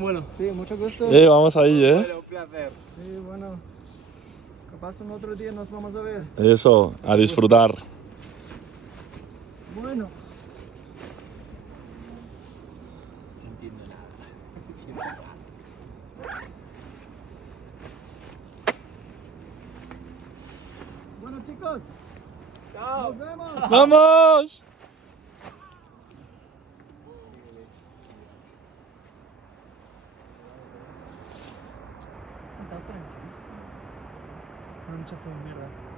Bueno. Sí, mucho gusto. Vamos ahí, Bueno, un placer. Sí, bueno. Capaz un otro día nos vamos a ver. Eso, a disfrutar. Bueno. No entiendo nada. Bueno, chicos. Chao. Nos vemos. ¡Vamos! Sentado tranquilísimo. No, mucha mierda.